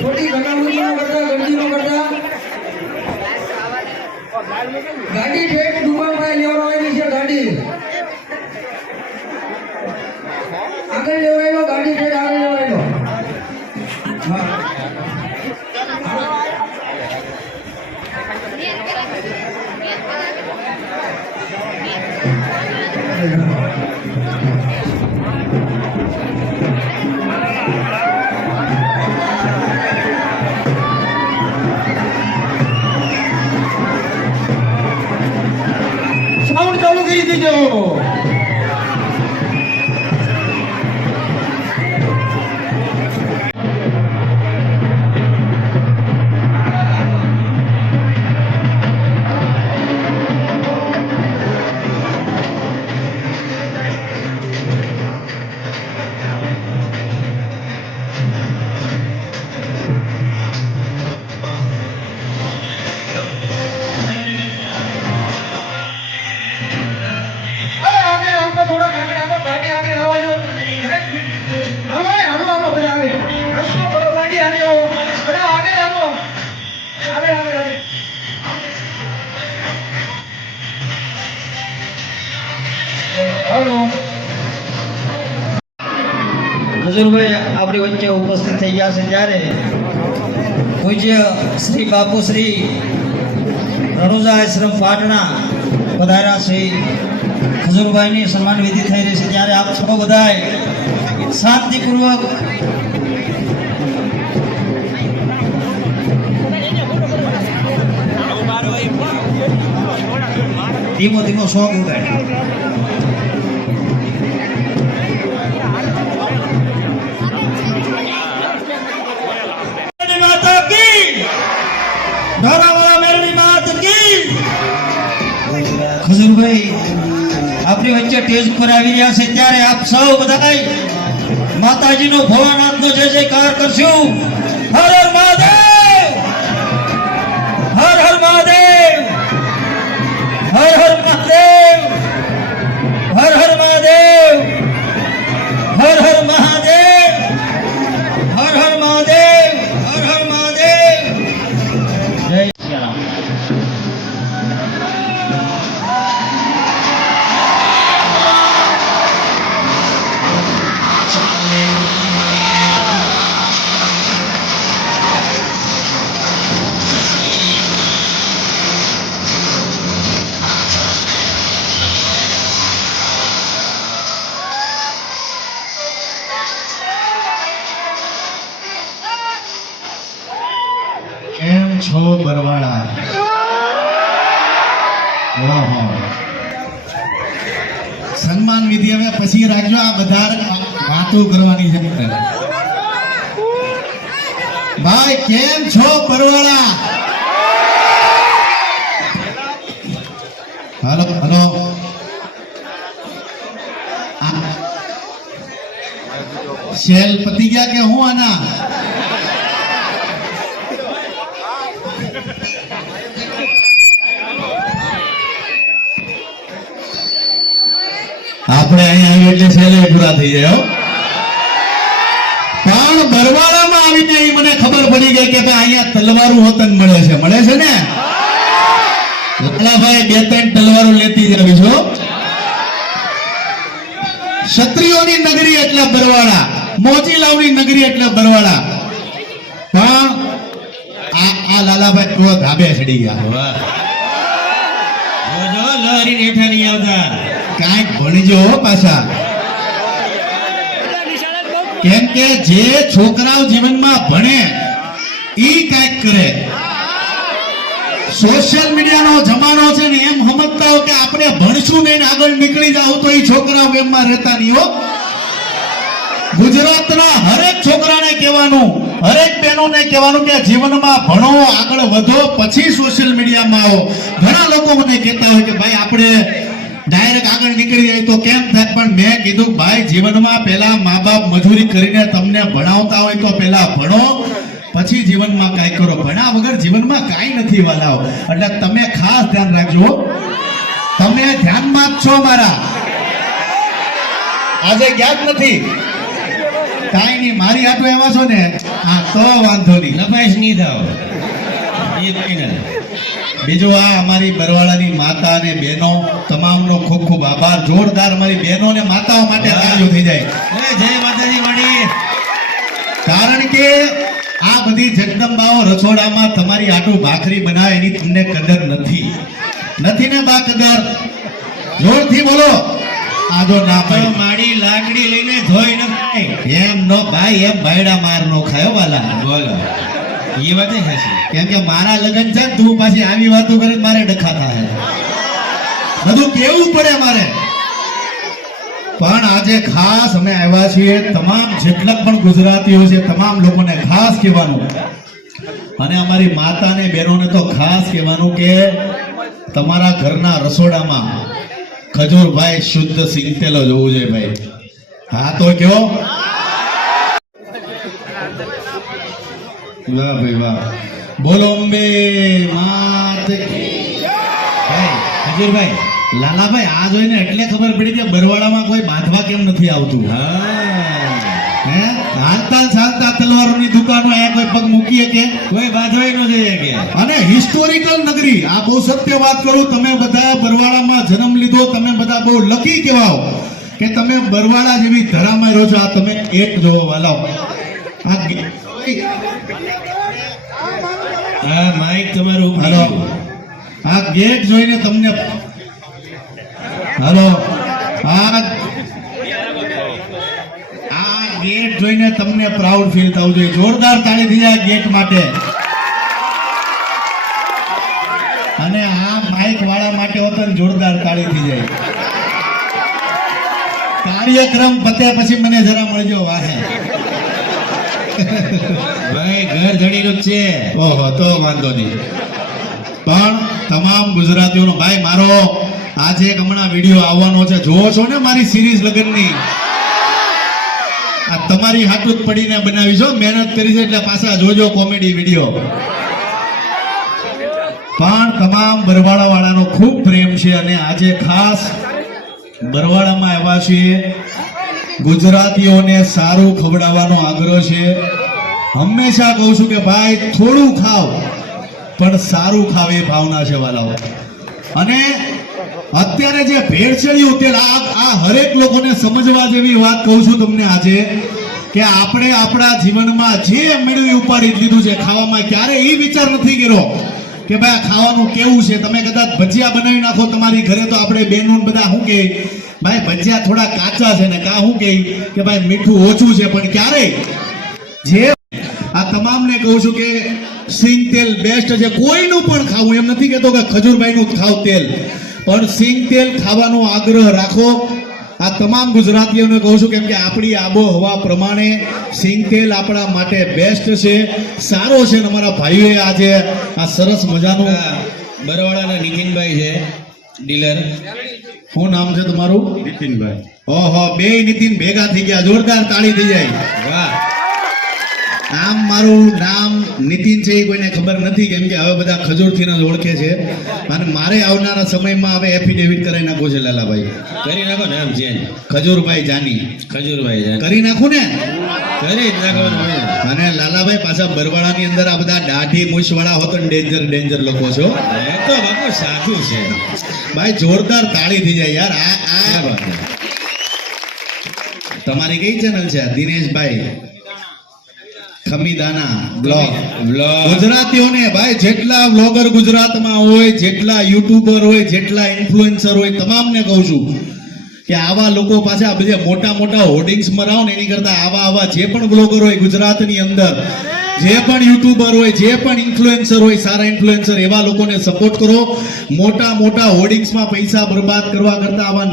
થોડી ઘટાડું ન કરતા, ગંદી ન કરતા. ગાડી ઠેઠ ડુબામાં લેવડાવેલી છે ગાડી. આગળ લેવડાવ્યો, ગાડી ઠેઠ આગળ લેવડાવ્યો. હા. સાઉન્ડ ચાલુ કરી દેજો. હજુરભાઈ આપણી વચ્ચે ઉપસ્થિત થઈ ગયા છે ત્યારે પૂજ્ય શ્રી બાપુ શ્રી રણુજા આશ્રમ પાટણા પધાર્યા શ્રી હજુરભાઈની સન્માન વિધિ થઈ રહી છે ત્યારે આપ સૌ બધાએ શાંતિપૂર્વક ધીમો ધીમો શોખ ઉગાય. ખજૂરભાઈ આપણી વચ્ચે સ્ટેજ ઉપર આવી રહ્યા છે ત્યારે આપ સૌ બધા માતાજીનો ભોળાનાથનો જય જયકાર કરશું. હર હર મહાદેવ, હર હર મહાદેવ, હર હર મહાદેવ, હર હર મહાદેવ, હર હર મહાદેવ, હર હર મહાદેવ, હર હર મહાદેવ. જય શ્રી રામ. કેમ છો બરવાળા? ઓહો, સન્માન વિધિ હવે પછી રાખજો. આ બધા વાતો કરવાની છે. ભાઈ કેમ છો બરવાળા? Hello hello. શેલ પતી ગયા કે હું આના? આપણે અહીંયા આવ્યું એટલે છેલ્લે પૂરા થઈ જાય. પણ બરવાળામાં આવીને અહીં મને ખબર પડી ગઈ કે અહીંયા તલવારું હોતન મળે છે. મળે છે ને લાલાભાઈ? 2-3 તલવારો લેતી જ આવી છો. ક્ષત્રિયોની નગરી એટલે બરવાળા, મોજીલાવની નગરી એટલે બરવાળા. પણ આ લાલાભાઈ તો ધાબે ચડી ગયા. જો લહરી નેઠા નહીં આવતા. કાંઈક ભણજો પાછા. કેમ કે જે છોકરાઓ જીવનમાં ભણે ઈ કાંઈક કરે. સોશિયલ મીડિયાનો જમાનો છે ને એમ સમજતા હો કે આપણે ભણશું નહીં આગળ નીકળી જાવ તો એ છોકરાઓ એમમાં રહેતા નહીં હો. ગુજરાતના હરેક છોકરાને કહેવાનું, હરેક બહેનોને કહેવાનું કે જીવનમાં ભણો, આગળ વધો, પછી સોશિયલ મીડિયામાં આવો. ઘણા લોકો મને કહેતા હોય કે ભાઈ આપણે ડાયરેક્ટ આગળ નીકળી જાય તો કેમ થાય? પણ મેં કીધું ભાઈ જીવનમાં પહેલા મા બાપ મજૂરી કરીને તમને ભણાવતા હોય તો પહેલા ભણો, પછી જીવનમાં કાંઈ કરો. ભણ્યા વગર જીવનમાં કાંઈ નથી વાલાઓ. એટલે તમે ખાસ ધ્યાન રાખજો. તમે ધ્યાનમાં જ છો મારા. આજે ગયા જ નથી. કાંઈ નહીં, મારી આટો એવા છો ને, હા તો વાંધો નહીં. લપાઈશ નહીં થાવ એ ફાઇનલ. બીજું આ અમારી બરવાળાની માતા અને બહેનો તમામનો ખૂબ ખૂબ આભાર. જોરદાર અમારી બહેનો અને માતાઓ માટે તાળીઓ થઈ જાય. જય માતાજી વાળી. કારણ કે આ બધી જગદંબાઓ રસોડામાં તમારી આટું ભાખરી બનાવે એની તમને કદર નથી ને બા કદર? જોરથી બોલો. આ જો ના તો ભાઈ માડી લાકડી લઈને ધોઈ ન ખાય. એમ નો ભાઈ, એમ ભાયડા માર નો ખાયો વાલા. બોલો એ વાત હશે. કેમ કે મારા લગ્ન છે ને, તું પાછી આવી વાતો કરે તો મારે ડખા થાય. બધું કેવું પડે મારે. પણ આજે ખાસ અમે આવ્યા છીએ, તમામ જેટલા પણ ગુજરાતીઓ છે તમામ લોકોને ખાસ કહેવાનું, અને અમારી માતા ને બહેનોને તો ખાસ કહેવાનું કે તમારા ઘરના રસોડામાં ખજૂરભાઈ શુદ્ધ સિંગતેલ જ હોવું જોઈએ ભાઈ. હા તો કયો. વાહ ભાઈ વાહ. બોલો અંબે માત કી. ભાઈ ખજૂરભાઈ, લાલાભાઈ આ જોઈને એટલે ખબર પડી કે બરવાડામાં કોઈ બાંધવા કેમ નથી આવતું. હે હાલતા ચાલતા તલવારોની દુકાનો અહીંયા કોઈ પગ મૂકીએ કે કોઈ બાંધવાય ન જઈએ કે. અને હિસ્ટોરિકલ નગરી, આ બહુ સત્ય વાત કરું, તમે બધા બરવાડામાં જન્મ લીધો, તમે બધા બહુ લકી કહેવાઓ કે તમે બરવાડા જેવી ધરામાં રહો છો. આ તમે એક જોવો વાલાઓ, આ હા માઈક તમારું ઉપડી હાલો, ગયું. આ ગેટ જોઈને તમને હાલો આ ગેટ જોઈને તમને પ્રાઉડ ફીલ થવું જોઈએ. જોરદાર તાળી થઈ જાય ગેટ માટે. અને આ માઇક વાળા માટે હોતો ને જોરદાર તાળી થઈ જાય. કાર્યક્રમ પતે પછી મને જરા મળજો વાહે. ભાઈ ઘર ધણીનું જ છે. ઓહો તો વાંધો નહીં. પણ તમામ ગુજરાતીઓનો ભાઈ, મારો આજે એક હમણાં વિડીયો આવવાનો છે, જોવો છો ને મારી સિરીઝ લગ્નની? આ તમારી હાટું જ પડીને બનાવી છો, મહેનત કરી છે એટલે પાછા જોજો કોમેડી વિડીયો. પણ તમામ બરવાડા વાળાનો ખૂબ પ્રેમ છે, અને આજે ખાસ બરવાડામાં આવ્યા છીએ. ગુજરાતીઓને સારું ખવડાવવાનો આગ્રહ છે. હંમેશા કહું છું કે ભાઈ થોડું ખાવ પણ સારું ખાવ, એ ભાવના છે વાલાઓ. અને અત્યારે જે ભેળસેળિયું તેલ, આ હરેક લોકોને સમજવા જેવી વાત કહું છું તમને આજે, કે આપણે આપણા જીવનમાં જે મેળવી ઉપાડી લીધું છે ખાવામાં, ક્યારે એ વિચાર નથી કર્યો કે ભાઈ આ ખાવાનું કેવું છે. તમે કદાચ ભજીયા બનાવી નાખો તમારી ઘરે, તો આપણે બહેનો બધા શું કહે, ભાઈ ભજીયા થોડા કાચા છે ને, કા શું કહે કે ભાઈ મીઠું ઓછું છે. પણ ક્યારેય જે આ તમામને કહું છું કે સિંગ તેલ બેસ્ટ છે. કોઈનું પણ ખાવું, એમ નથી કહેતો કે ખજૂરભાઈનું જ ખાવ તેલ, પણ સિંગ તેલ ખાવાનો આગ્રહ રાખો. આ તમામ ગુજરાતીઓને કહું છું, કેમ કે આપણી આબોહવા પ્રમાણે સિંગ તેલ આપણા માટે બેસ્ટ છે, સારો છે. અને અમારા ભાઈઓએ આજે આ સરસ મજાનું બરવાડાના નીતિનભાઈ છે ડીલર. શું નામ છે તમારું? નીતિનભાઈ. ઓહો, બે નીતિન ભેગા થઈ ગયા, જોરદાર તાળી થઈ જાય. વાહ. આમ મારું નામ નીતિન છે એ કોઈને ખબર નથી, કેમ કે હવે બધા ખજૂરથી જ ઓળખે છે. અને મારે આવનારા સમયમાં હવે એફિડેવિટ કરાવી નાખો છે લાલાભાઈ. કરી નાખો નામ ચેન્જ. ખજૂરભાઈ જાની ખજૂરભાઈ છે. કરી નાખું ને. કરી જ નાખવાનું હોય ને. અને લાલાભાઈ પાછા બરવાડાની અંદર આ બધા દાઢી મૂછ વાળા હોત ને ડેન્જર લોકો છો. એ તો બાપુ સાચું છે. ભાઈ જોરદાર તાળી થઈ જાય યાર. ક્યાં વાત છે? તમારી કઈ ચેનલ છે? દિનેશભાઈ ખમીદાના બ્લોગ. ગુજરાતીઓને ભાઈ જેટલા બ્લોગર ગુજરાતમાં હોય, જેટલા યુટ્યુબર હોય, જેટલા ઇન્ફ્લુએન્સર હોય, તમામને કહું છું કે આવા લોકો પાછા બધે મોટા મોટા હોર્ડિંગ્સ મરાવો ને એની કરતા આવા જે પણ બ્લોગર હોય ગુજરાતની અંદર, જે પણ યુટ્યુબર હોય, જે પણ ઇન્ફ્લુએન્સર હોય, સારા ઇન્ફ્લુએન્સર, એવા લોકોને સપોર્ટ કરો. મોટા હોર્ડિંગ્સમાં પૈસા બરબાદ કરવા કરતા આવા